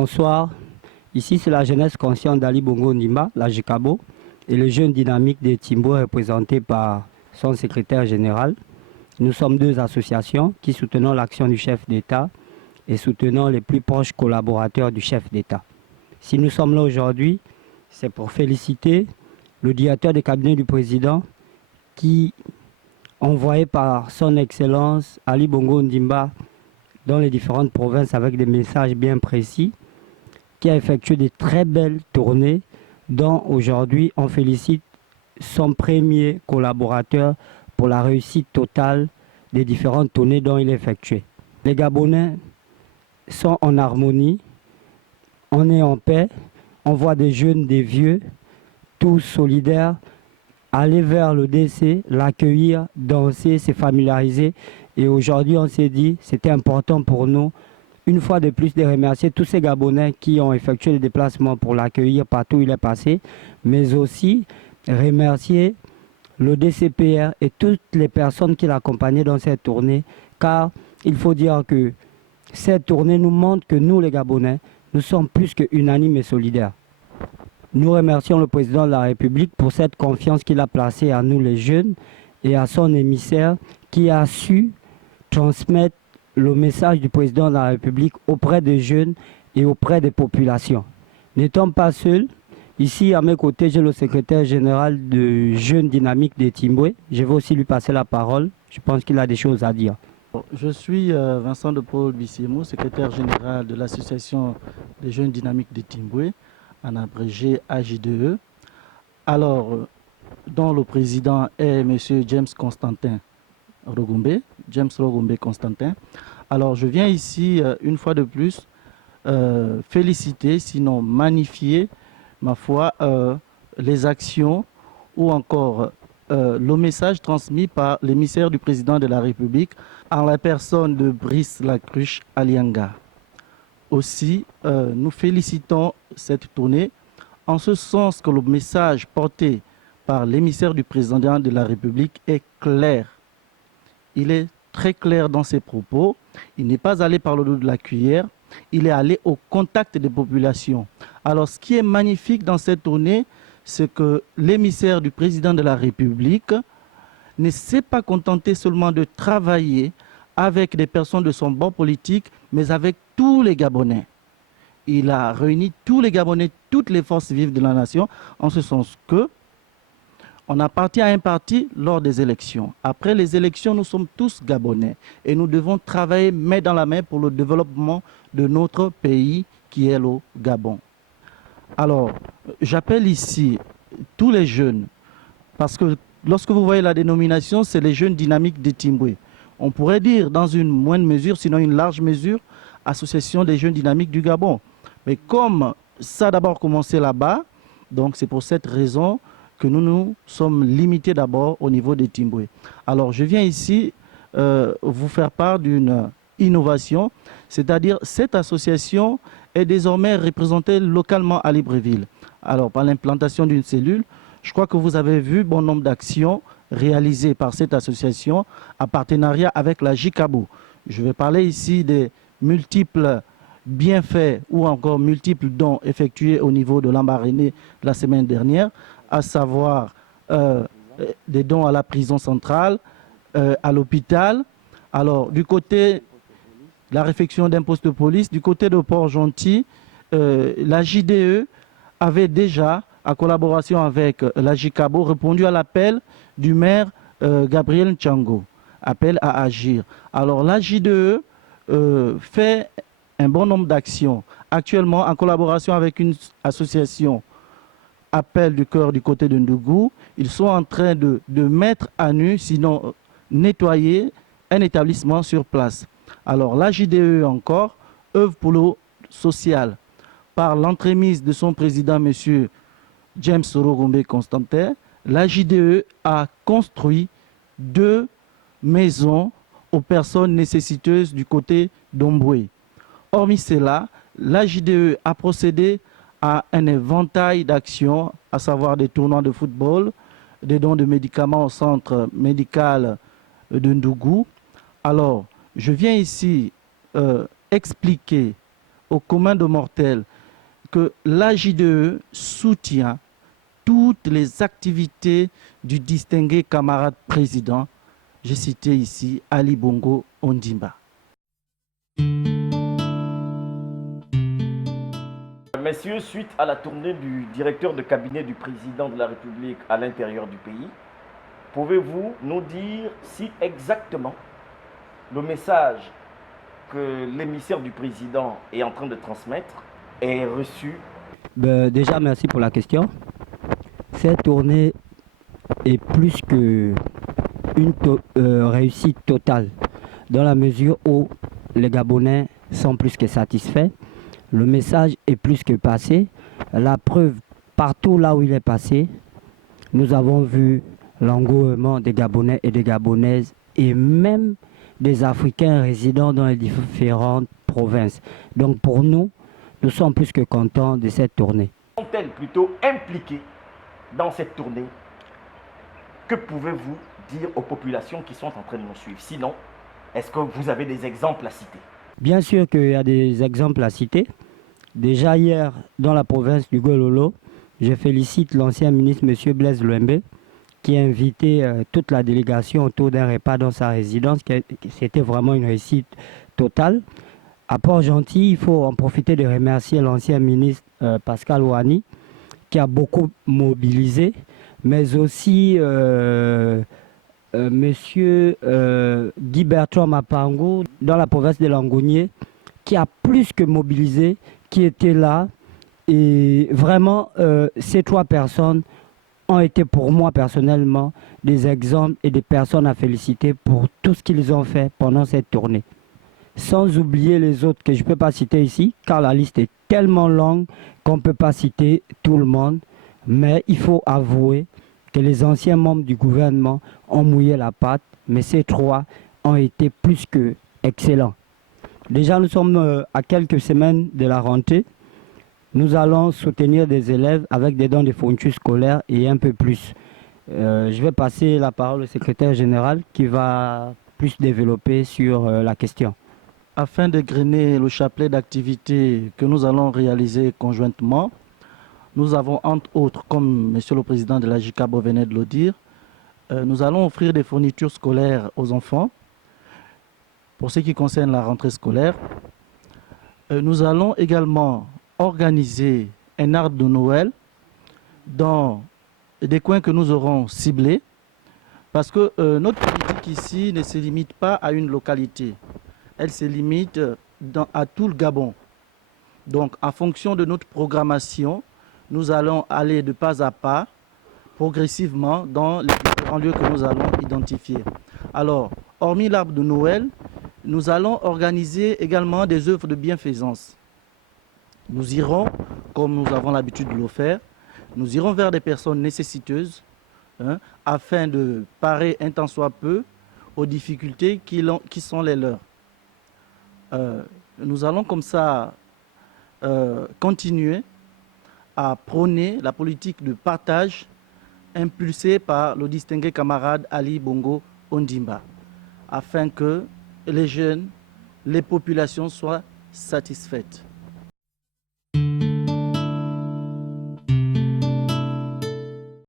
Bonsoir, ici c'est la jeunesse consciente d'Ali Bongo Ndimba, la JCABO, et le jeune dynamique de Timbwe représenté par son secrétaire général. Nous sommes deux associations qui soutenons l'action du chef d'État et soutenons les plus proches collaborateurs du chef d'État. Si nous sommes là aujourd'hui, c'est pour féliciter le directeur de cabinet du président qui, envoyé par son Excellence Ali Bongo Ndimba dans les différentes provinces avec des messages bien précis, qui a effectué de très belles tournées dont aujourd'hui on félicite son premier collaborateur pour la réussite totale des différentes tournées dont il a effectué. Les Gabonais sont en harmonie, on est en paix, on voit des jeunes, des vieux, tous solidaires, aller vers le décès, l'accueillir, danser, se familiariser. Et aujourd'hui, on s'est dit, c'était important pour nous, une fois de plus, de remercier tous ces Gabonais qui ont effectué le déplacement pour l'accueillir partout où il est passé, mais aussi remercier le DCPR et toutes les personnes qui l'accompagnaient dans cette tournée, car il faut dire que cette tournée nous montre que nous, les Gabonais, nous sommes plus que unanimes et solidaires. Nous remercions le président de la République pour cette confiance qu'il a placée à nous, les jeunes, et à son émissaire qui a su transmettre le message du président de la République auprès des jeunes et auprès des populations. N'étant pas seul, ici à mes côtés, j'ai le secrétaire général de Jeunes Dynamiques de Timbwe. Je vais aussi lui passer la parole. Je pense qu'il a des choses à dire. Je suis Vincent de Paul Bissiemo, secrétaire général de l'association des Jeunes Dynamiques de Timbwe, en abrégé AJ2E. Alors, dont le président est M. James Constantin Rogombe, James Rogombe Constantin. Alors, je viens ici, une fois de plus, féliciter, sinon magnifier, ma foi, les actions ou encore le message transmis par l'émissaire du président de la République en la personne de Brice Lacruche Alianga. Aussi, nous félicitons cette tournée en ce sens que le message porté par l'émissaire du président de la République est clair. Il est très clair dans ses propos. Il n'est pas allé par le dos de la cuillère. Il est allé au contact des populations. Alors, ce qui est magnifique dans cette tournée, c'est que l'émissaire du président de la République ne s'est pas contenté seulement de travailler avec des personnes de son bord politique, mais avec tous les Gabonais. Il a réuni tous les Gabonais, toutes les forces vives de la nation, en ce sens que on appartient à un parti lors des élections. Après les élections, nous sommes tous Gabonais et nous devons travailler main dans la main pour le développement de notre pays qui est le Gabon. Alors, j'appelle ici tous les jeunes, parce que lorsque vous voyez la dénomination, c'est les jeunes dynamiques de Timbwe. On pourrait dire dans une moindre mesure, sinon une large mesure, Association des jeunes dynamiques du Gabon. Mais comme ça a d'abord commencé là-bas, donc c'est pour cette raison que nous nous sommes limités d'abord au niveau de Timbwe. Alors je viens ici vous faire part d'une innovation, c'est-à-dire cette association est désormais représentée localement à Libreville. Alors par l'implantation d'une cellule, je crois que vous avez vu bon nombre d'actions réalisées par cette association en partenariat avec la JCABO. Je vais parler ici des multiples bienfaits ou encore multiples dons effectués au niveau de l'Ambaréné la semaine dernière, à savoir des dons à la prison centrale, à l'hôpital. Alors, du côté de la réfection d'un poste de police, du côté de Port-Gentil, la JDE avait déjà, en collaboration avec la JCABO, répondu à l'appel du maire Gabriel Ntchango, appel à agir. Alors, la JDE fait un bon nombre d'actions. Actuellement, en collaboration avec une association Appel du cœur du côté de Ndougou, ils sont en train de mettre à nu, sinon nettoyer un établissement sur place. Alors la JDE encore œuvre pour le social par l'entremise de son président, M. James Rogombe Constantin. La JDE a construit 2 maisons aux personnes nécessiteuses du côté d'Omboué. Hormis cela, la JDE a procédé à un éventail d'actions, à savoir des tournois de football, des dons de médicaments au centre médical de Ndougou. Alors, je viens ici expliquer au commun de mortels que l'AJDE soutient toutes les activités du distingué camarade président. J'ai cité ici Ali Bongo Ondimba. Messieurs, suite à la tournée du directeur de cabinet du président de la République à l'intérieur du pays, pouvez-vous nous dire si exactement le message que l'émissaire du président est en train de transmettre est reçu? Déjà, merci pour la question. Cette tournée est plus que une réussite totale, dans la mesure où les Gabonais sont plus que satisfaits. Le message est plus que passé. La preuve, partout là où il est passé, nous avons vu l'engouement des Gabonais et des Gabonaises et même des Africains résidant dans les différentes provinces. Donc pour nous, nous sommes plus que contents de cette tournée. Sont-elles plutôt impliquées dans cette tournée? Que pouvez-vous dire aux populations qui sont en train de nous suivre? Sinon, est-ce que vous avez des exemples à citer? Bien sûr qu'il y a des exemples à citer. Déjà hier, dans la province du Gololo, je félicite l'ancien ministre M. Blaise Louembe qui a invité toute la délégation autour d'un repas dans sa résidence. C'était vraiment une réussite totale. À Port-Gentil, il faut en profiter de remercier l'ancien ministre Pascal Ouani qui a beaucoup mobilisé, mais aussi Monsieur Guy Bertrand Mapango dans la province de Langounier qui a plus que mobilisé, qui était là. Et vraiment, ces trois personnes ont été pour moi personnellement des exemples et des personnes à féliciter pour tout ce qu'ils ont fait pendant cette tournée. Sans oublier les autres que je ne peux pas citer ici, car la liste est tellement longue qu'on ne peut pas citer tout le monde. Mais il faut avouer que les anciens membres du gouvernement ont mouillé la patte, mais ces trois ont été plus que excellents. Déjà, nous sommes à quelques semaines de la rentrée. Nous allons soutenir des élèves avec des dons de fournitures scolaires et un peu plus. Je vais passer la parole au secrétaire général qui va plus développer sur la question. Afin de grainer le chapelet d'activités que nous allons réaliser conjointement, nous avons entre autres, comme M. le Président de la JICABO venait de le dire, nous allons offrir des fournitures scolaires aux enfants pour ce qui concerne la rentrée scolaire. Nous allons également organiser un arbre de Noël dans des coins que nous aurons ciblés parce que notre politique ici ne se limite pas à une localité. Elle se limite à tout le Gabon. Donc, en fonction de notre programmation, nous allons aller de pas à pas, progressivement, dans les différents lieux que nous allons identifier. Alors, hormis l'arbre de Noël, nous allons organiser également des œuvres de bienfaisance. Nous irons, comme nous avons l'habitude de le faire, nous irons vers des personnes nécessiteuses afin de parer un tant soit peu aux difficultés qui sont les leurs. Nous allons comme ça continuer à prôner la politique de partage impulsée par le distingué camarade Ali Bongo Ondimba, afin que les jeunes, les populations soient satisfaites.